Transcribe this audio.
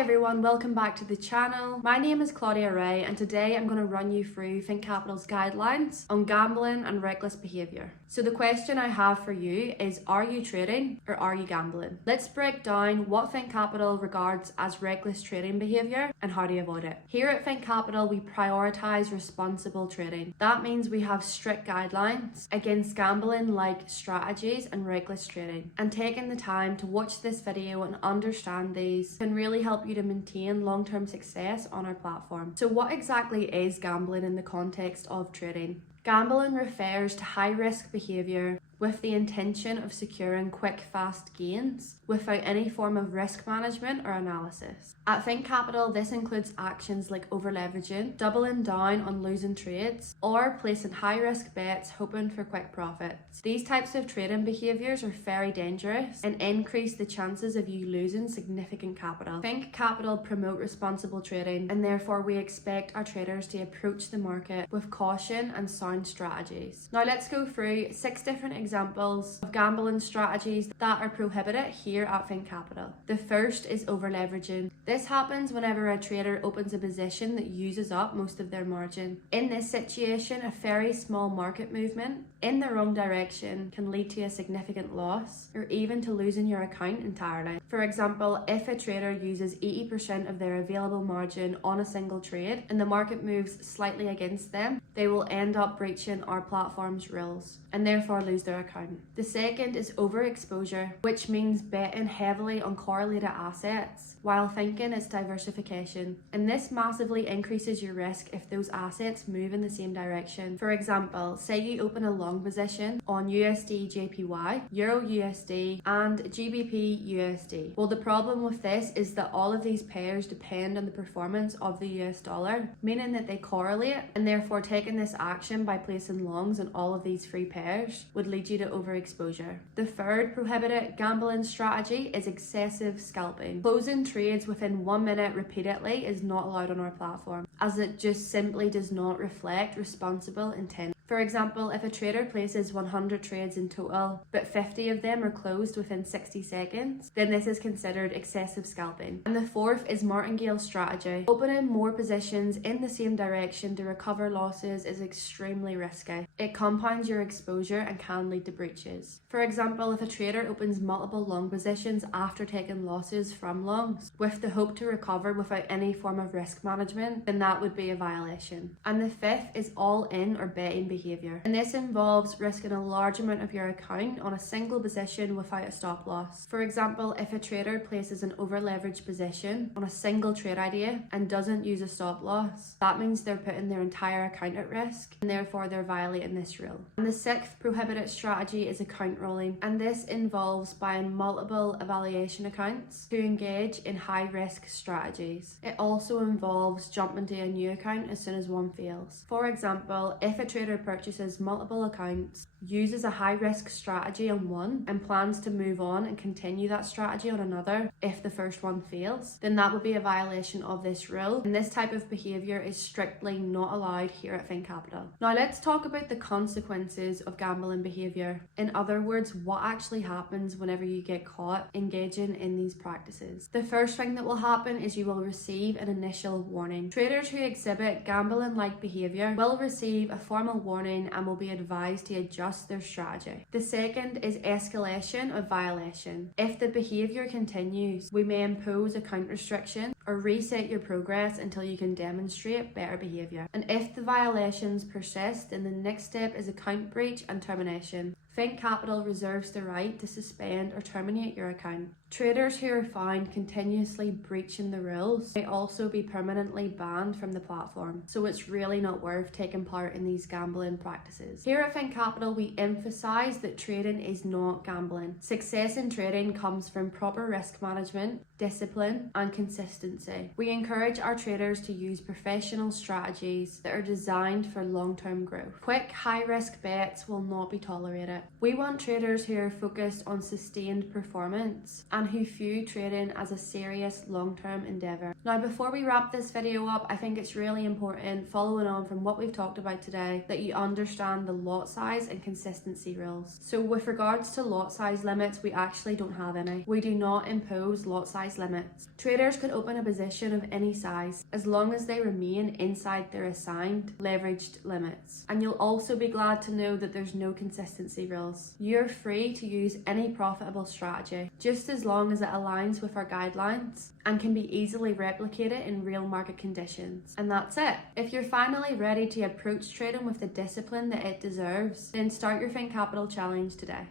everyone, welcome back to the channel. My name is Claudia Wray and today I'm going to run you through ThinkCapital's guidelines on gambling and reckless behaviour. So the question I have for you is, are you trading or are you gambling? Let's break down what ThinkCapital regards as reckless trading behaviour and how to avoid it. Here at ThinkCapital we prioritise responsible trading. That means we have strict guidelines against gambling like strategies and reckless trading. And taking the time to watch this video and understand these can really help you to maintain long-term success on our platform. So what exactly is gambling in the context of trading? Gambling refers to high-risk behaviour with the intention of securing quick, fast gains without any form of risk management or analysis. At ThinkCapital, this includes actions like over-leveraging, doubling down on losing trades, or placing high-risk bets hoping for quick profits. These types of trading behaviours are very dangerous and increase the chances of you losing significant capital. ThinkCapital promote responsible trading, and therefore we expect our traders to approach the market with caution and sound strategies. Now let's go through 6 different examples of gambling strategies that are prohibited here at ThinkCapital. The first is over-leveraging. This happens whenever a trader opens a position that uses up most of their margin. In this situation, a very small market movement in the wrong direction can lead to a significant loss or even to losing your account entirely. For example, if a trader uses 80% of their available margin on a single trade and the market moves slightly against them, they will end up breaching our platform's rules and therefore lose their account. The second is overexposure, which means betting heavily on correlated assets while thinking it's diversification. And this massively increases your risk if those assets move in the same direction. For example, say you open a long position on USD JPY, Euro USD, and GBP USD. Well, the problem with this is that all of these pairs depend on the performance of the US dollar, meaning that they correlate, and therefore taking this action by placing longs in all of these three pairs would lead you to overexposure. The third prohibited gambling strategy is excessive scalping. Closing trades within 1 minute repeatedly is not allowed on our platform, as it just simply does not reflect responsible intent. For example, if a trader places 100 trades in total, but 50 of them are closed within 60 seconds, then this is considered excessive scalping. And the fourth is Martingale strategy. Opening more positions in the same direction to recover losses is extremely risky. It compounds your exposure and can lead to breaches. For example, if a trader opens multiple long positions after taking losses from longs with the hope to recover without any form of risk management, then that would be a violation. And the fifth is all-in or betting behaviour. And this involves risking a large amount of your account on a single position without a stop loss. For example, if a trader places an over-leveraged position on a single trade idea and doesn't use a stop loss, that means they're putting their entire account at risk and therefore they're violating this rule. And the sixth prohibited strategy is account rolling, and this involves buying multiple evaluation accounts to engage in high-risk strategies. It also involves jumping to a new account as soon as one fails. For example, if a trader purchases multiple accounts, uses a high-risk strategy on one, and plans to move on and continue that strategy on another if the first one fails, then that would be a violation of this rule, and this type of behaviour is strictly not allowed here at ThinkCapital. Now let's talk about the consequences of gambling behaviour. In other words, what actually happens whenever you get caught engaging in these practices. The first thing that will happen is you will receive an initial warning. Traders who exhibit gambling-like behaviour will receive a formal warning and will be advised to adjust their strategy. The second is escalation of violation. If the behaviour continues, we may impose account restriction or reset your progress until you can demonstrate better behaviour. And if the violations persist, then the next step is account breach and termination. ThinkCapital reserves the right to suspend or terminate your account. Traders who are found continuously breaching the rules may also be permanently banned from the platform, so it's really not worth taking part in these gambling practices. Here at ThinkCapital, we emphasise that trading is not gambling. Success in trading comes from proper risk management, discipline, and consistency. We encourage our traders to use professional strategies that are designed for long-term growth. Quick, high-risk bets will not be tolerated. We want traders who are focused on sustained performance and who view trading as a serious long-term endeavour. Now, before we wrap this video up, I think it's really important, following on from what we've talked about today, that you understand the lot size and consistency rules. So with regards to lot size limits, we actually don't have any. We do not impose lot size limits. Traders can open a position of any size as long as they remain inside their assigned leveraged limits. And you'll also be glad to know that there's no consistency rules. You're free to use any profitable strategy, just as long as it aligns with our guidelines and can be easily replicated in real market conditions. And that's it. If you're finally ready to approach trading with the discipline that it deserves, then start your ThinkCapital challenge today.